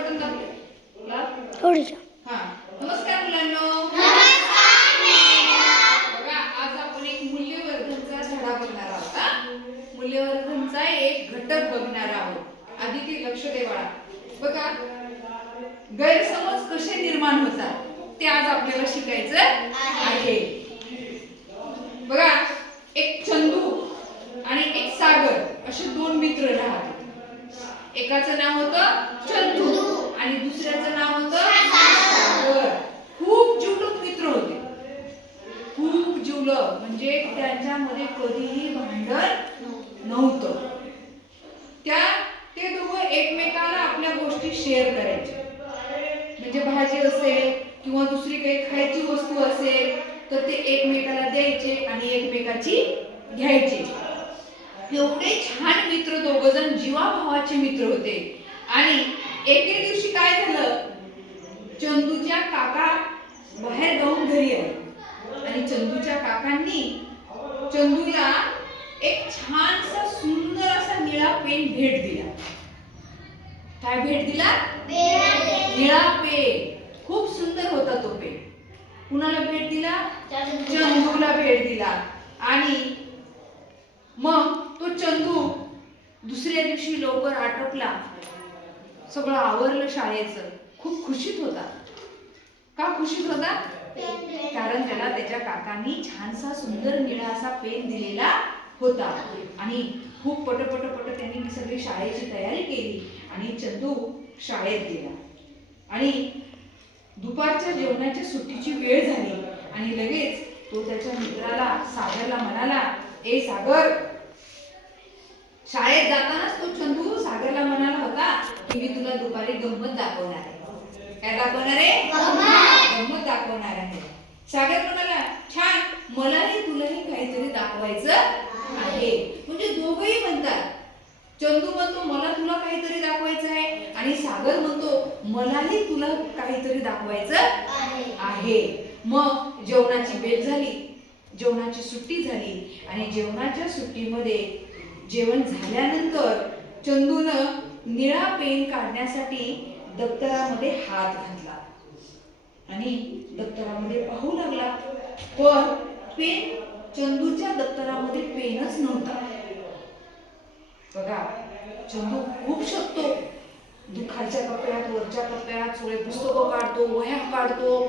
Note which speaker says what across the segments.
Speaker 1: Button दाबले
Speaker 2: थोडीशा
Speaker 1: हा. नमस्कार मुलांनो. बघा आज आपण एक मूल्यवर्धनचा धडा बघणार आहोत हा? मूल्यवर्धनचा एक घटक बघणार आहोत. आधी ते लक्ष दे बाळा. बघा गैरसमज कसे निर्माण होतात ते आज आपल्याला शिकायचं आहे बघा एक चंदू आणि एक सागर असे दोन मित्र राहत एकाचं नाव होतं चंदू आणि दुसऱ्याचं नाव होतं सागर खूप जिवलग मित्र होते खूप म्हणजे त्यांच्यामध्ये कधीही भांडण नव्हतं. त्या ते दोघं एकमेकाला आपल्या गोष्टी शेअर करायचे. म्हणजे भाजी असेल किंवा दुसरी काही खायची वस्तू असेल तर ते एकमेकाला द्यायचे आणि एकमेकाची घ्यायचे. एवढे छान मित्र दोघ जण जीवाभावाचे मित्र होते. आणि एके दिवशी काय झालं? चंदूच्या काका बाहेर जाऊन घरी आले. आणि चंदूच्या काकांनी चंदूला एक छानसा सुंदर असा निळा पेन भेट दिला. काय भेट दिला? निळा पेन. खूप सुंदर होता तो पेन. कुणाला भेट दिला? चंदूला भेट दिला. आणि मग तो चंदू दुसऱ्या दिवशी लवकर आटोपला. सगळं आवरलं शाळेचं. खूप खुशीत होता. का खुशीत होता? त्याला त्याच्या काकांनी छानसा सुंदर निळा असा पेन दिलेला होता. आणि खूप पट पट पट त्यांनी सगळी शाळेची तयारी केली आणि चंदू शाळेत गेला. आणि दुपारच्या जेवणाच्या सुट्टीची वेळ झाली आणि लगेच तो त्याच्या मित्राला सागरला म्हणाला ए सागर शाळेत जातानाच तो चंदू सागरला म्हणाला होता की मी तुला दुपारी गंमत दाखवणार आहे. काय दाखवणार आहे? गंमत दाखवणार आहे. सागर म्हणाला छान मलाही तुलाही काहीतरी दाखवायचं आहे. म्हणजे दोघही म्हणतात चंदू म्हणतो मला तुला काहीतरी दाखवायचं आहे. आणि सागर म्हणतो मलाही तुला काहीतरी दाखवायचं आहे. मग जेवणाची बेल झाली जेवणाची सुट्टी झाली आणि जेवणाच्या सुट्टीमध्ये जेवण झाल्यानंतर चंदूनं निळा पेन काढण्यासाठी दप्तरामध्ये हात घातला. आणि दप्तरामध्ये पाहू लागला. पण पेन चंदूच्या दप्तरामध्ये पेनच नव्हता. बघा चंदू खूप शकतो. दुखाच्या कप्प्यात वरच्या कप्प्यात सगळे पुस्तकं काढतो वह्या काढतो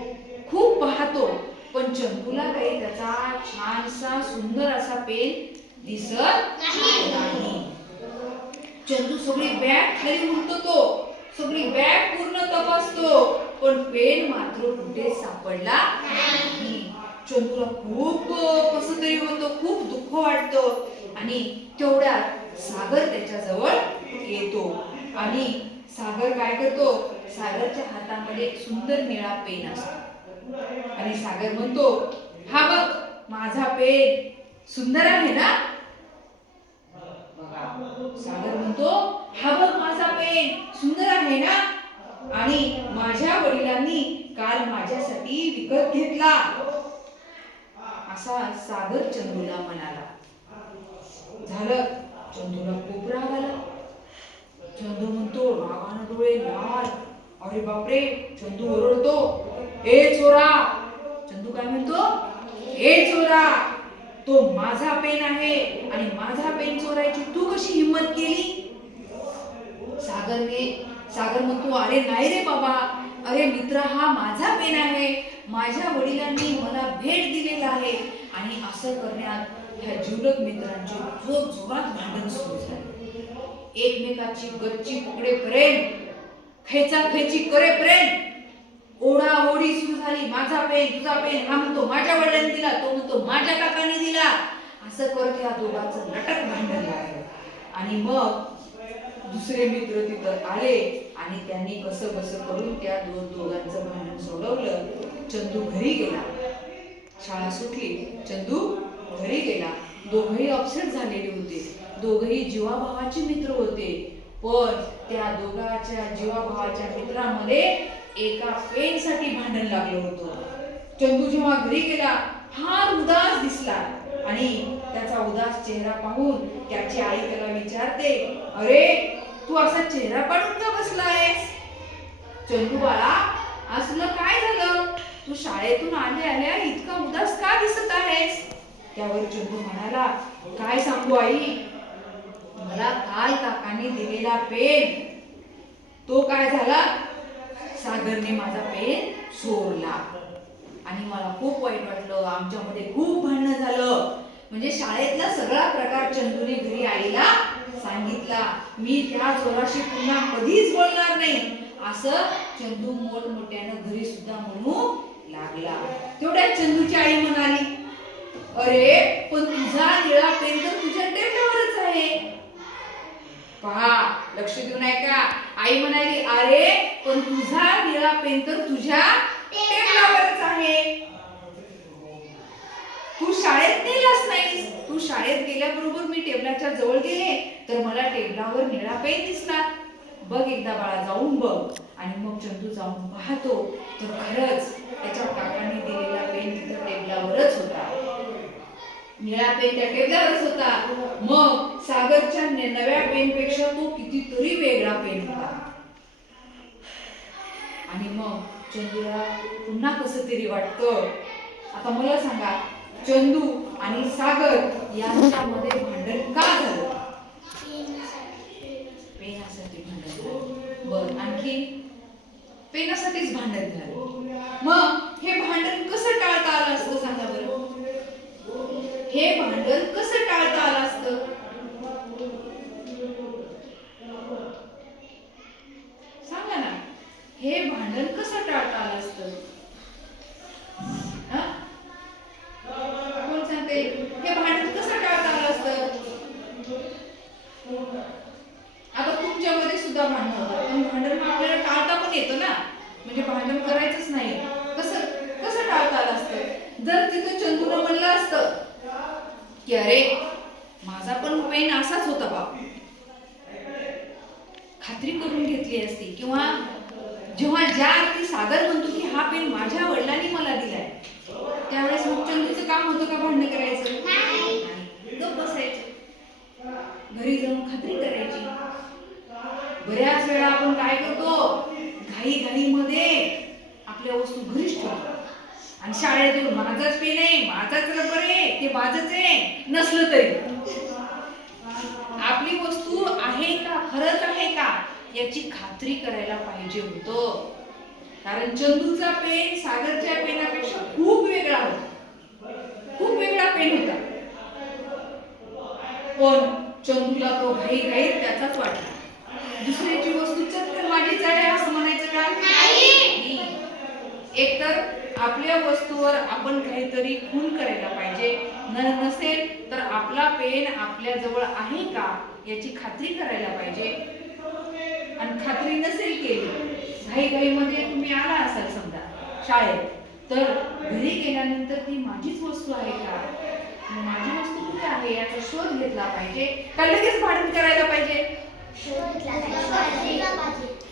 Speaker 1: खूप पाहतो. पण चंदूला काही त्याचा छानसा सुंदर असा पेन दिसत नाही. चंदू सगळी बॅग खाली उलटतो सगळी बॅग पूर्ण तपासतो. पण पेन मात्र कुठे सापडला नाही. चंदूला खूप कसं तरी होतं खूप दुःख वाटतं. आणि तेवढ्यात सागर त्याच्याजवळ येतो. आणि सागर काय करतो? सागरच्या हातामध्ये एक सुंदर निळा पेन असतो. आणि सागर म्हणतो हा बघ माझा पेन सुंदर आहे ना? बघा, सागर म्हणतो हा बघ माझा पेन सुंदर आहे ना? आणि माझ्या वडिलांनी काल माझ्यासाठी विकत घेतला. असा सागर चंदूला म्हणाला. झालं. चंदूला खूप राग आला. चंदू म्हणतो रागानं डोळे लाल. अरे बापरे चंदू ओरडतो. ए चोरा. चंदू काय म्हणतो? ए चोरा तो माझा पेन आहे आणि माझा पेन चोरायची तू कशी हिंमत केली? सागरने सागर म्हणतो अरे नाही रे बाबा अरे मित्र हा माझा पेन आहे. माझ्या वडिलांनी मला भेट दिलेला आहे. आणि असं करण्यात ह्या जीवलक मित्रांचे जोर जोरात भांडण सुरू झाले. एकमेकाची गच्ची पकडेपर्यंत खेचा खेची प्रेम. ओढा ओढी सुरू झाली माझा पेन तुझा पेन हा म्हणतो माझ्या वडिलांनी दिला तो म्हणतो माझ्या काकाने दिला. असं करत ह्या दोघांचं नाटक भांडण लागलं. आणि मग दुसरे मित्र तिथं आले आणि त्यांनी कसं कसं करून त्या दोन दोघांचं भांडण सोडवलं चंदू घरी गेला. शाळा सुटली चंदू घरी गेला. दोघही अपसेट झालेले होते. दोघही जीवाभावाचे मित्र होते. पण त्या दोघाच्या जीवाभावाच्या मित्रामध्ये एका पेनसाठी भांडण लागलं होतं. चंदू जेव्हा घरी गेला फार उदास दिसला. आणि त्याचा उदास चेहरा पाहून त्याची आई त्याला विचारते अरे तू असा चेहरा पाडून का बसलायस? चंदू बाळा असलं काय झालं? तू शाळेतून आले आल्या इतका उदास का दिसत आहेस? त्यावर चंदू म्हणाला काय सांगू आई? मला काल काकाने दिलेला पेन. तो काय झाला? सागरने माझा पेन चोरला. आणि मला खूप वाईट वाटलं. आमच्यामध्ये खूप भांडणं झालं. म्हणजे शाळेतला सगळा प्रकार चंदूने घरी आईला सांगितला. मी त्या जोराशी पुन्हा कधीच बोलणार नाही. असं चंदू मोठमोठ्यानं घरी सुद्धा म्हणू लागला. तेवढ्यात चंदूची आई म्हणाली अरे पण तुझा निळा पेन तर तुझ्या टेबलावरच आहे. पहा लक्ष देऊन ऐका आई म्हणाली अरे पण तुझा निळा पेन तर तुझ्या टेबलावरच आहे. तू शाळेत नेलास नाही तू शाळेत गेल्याबरोबर मी टेबलाच्या जवळ गेले तर मला टेबलावर निळा पेन दिसला बघ एकदा बाळा जाऊन बघ. आणि मग चंदू जाऊन पाहतो. तर खरंच त्याच्या काकाने दिलेला पेन तिथं टेबलावरच होता. निळा पेन त्या टेबलावरच होता. मग सागरच्या नव्या पेनपेक्षा तो कितीतरी वेगळा पेन होता. आणि मग चंदूला पुन्हा कसं तरी वाटतं? आता मला सांगा चंदू आणि सागर यांच्यामध्ये भांडण का झालं पेनासाठी भांडण झालं बर आणखी पेनासाठीच भांडण झालं मग हे भांडण कसं टाळता आलं असतं सांगा बरं हे भांडण कसं टाळता आलं असतं सांगा ना हे भांडण कसं टाळता आलं असतं? कोण सांगते? हे भांडण कसं टाळता आलं असतं? आता तुमच्यामध्ये सुद्धा भांडण होतं पण भांडण आपल्याला टाळता पण येतं ना. म्हणजे भांडण करायचंच नाही. कसं कसं टाळता आलं असतं? जर तिथं चंदून म्हणलं असतं की अरे माझा पण पेन असाच होता बाप. खात्री करून घेतली असती किंवा जेव्हा ज्या अर्थी सागर म्हणतो की हा पेन माझ्या वडिलांनी मला दिलाय त्यावेळेस मग काम होतं का भांडण करायचं? नाही. बसायचं. घरी जाऊन खात्री करायची. बऱ्याच वेळा आपण काय करतो? घाई घाईमध्ये आपल्या वस्तू घरीच ठेवतो. आणि शाळेत येऊन माझाच पेन आहे माझाच रबर आहे ते माझच आहे नसलं तरी. आपली वस्तू आहे का खरंच आहे का याची खात्री करायला पाहिजे होतं. कारण चंदूचा पेन सागरच्या पेनापेक्षा खूप वेगळा होता. खूप वेगळा पेन होता. पण चंदूला तो घाई घाईत त्याचाच वाटला. दुसऱ्याची वस्तू चटकन माझीच आहे असं म्हणायचं का. एकतर आपल्या वस्तूवर आपण काहीतरी खून करायला पाहिजे. न नसेल तर आपला पेन आपल्या जवळ आहे का याची खात्री करायला पाहिजे. आणि खात्री नसेल केली घाई घाईमध्ये तुम्ही आला असाल समजा शाळेत तर घरी गेल्यानंतर ती माझीच वस्तू आहे का? माझी वस्तू कुठे आहे? याचा शोध घेतला पाहिजे का लगेच भांडण करायला पाहिजे?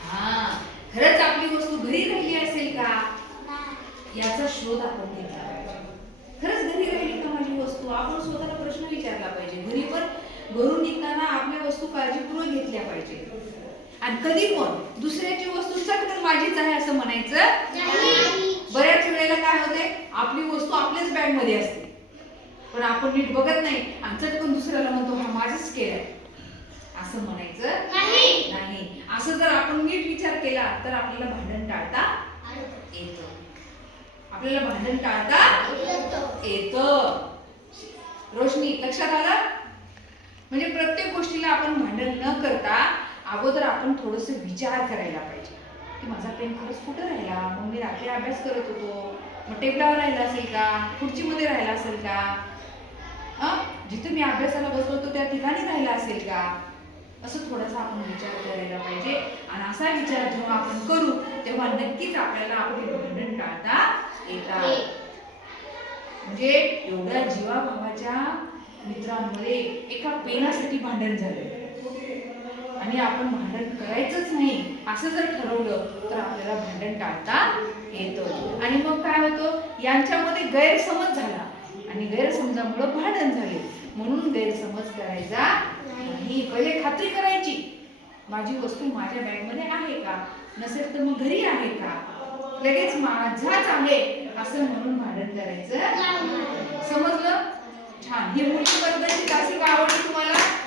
Speaker 1: हा खरंच आपली वस्तू घरी राहिली असेल का? याचा शोध आपण घेतला पाहिजे. खरंच घरी राहिली का माझी वस्तू? आपण स्वतःला प्रश्न विचारला पाहिजे. घरी पण घरून निघताना आपल्या वस्तू काळजीपूर्वक घेतल्या पाहिजे. आणि कधी पण दुसऱ्याची वस्तू चटकन माझीच आहे असं म्हणायचं? बऱ्याच वेळेला काय होते आपली वस्तू आपल्याच बॅगमध्ये असते. पण आपण नीट बघत नाही आणि चटकन दुसऱ्याला म्हणतो हा माझाच केलाय असं म्हणायचं? नाही. असं जर आपण नीट विचार केला तर आपल्याला भांडण टाळता येतं. आपल्याला भांडण टाळता येतं. रोशनी लक्षात आलं? म्हणजे प्रत्येक गोष्टीला आपण भांडण न करता अगोदर आपण थोडस विचार करायला पाहिजे. की माझा पेन खरंच कुठं राहिला? मग मी रात्री अभ्यास करत होतो. मग टेबलावर राहिला असेल का? खुर्चीमध्ये राहिला असेल का? अं? जिथे मी अभ्यासाला बसलो होतो त्या ठिकाणी राहिला असेल का? असं थोडासा आपण विचार करायला पाहिजे. आणि असा विचार जेव्हा आपण करू तेव्हा नक्कीच आपल्याला आपले भांडण टाळता येतात. म्हणजे एवढ्या जीवाभावाच्या मित्रांमध्ये एका पेनासाठी भांडण झालं आणि आपण भांडण करायचंच नाही. असं जर ठरवलं तर आपल्याला भांडण टाळता येतं. आणि मग काय होतं? यांच्यामध्ये गैरसमज झाला. आणि गैरसमजामुळं भांडण झाले. म्हणून गैरसमज करायचा नाही. पहिले खात्री करायची. माझी वस्तू माझ्या बॅगमध्ये आहे का? नसेल तर मग घरी आहे का? लगेच माझाच आहे. असं म्हणून भांडण करायचं समजलं? छान. ही मुलीवर्गाची क्लासिक आवडली तुम्हाला?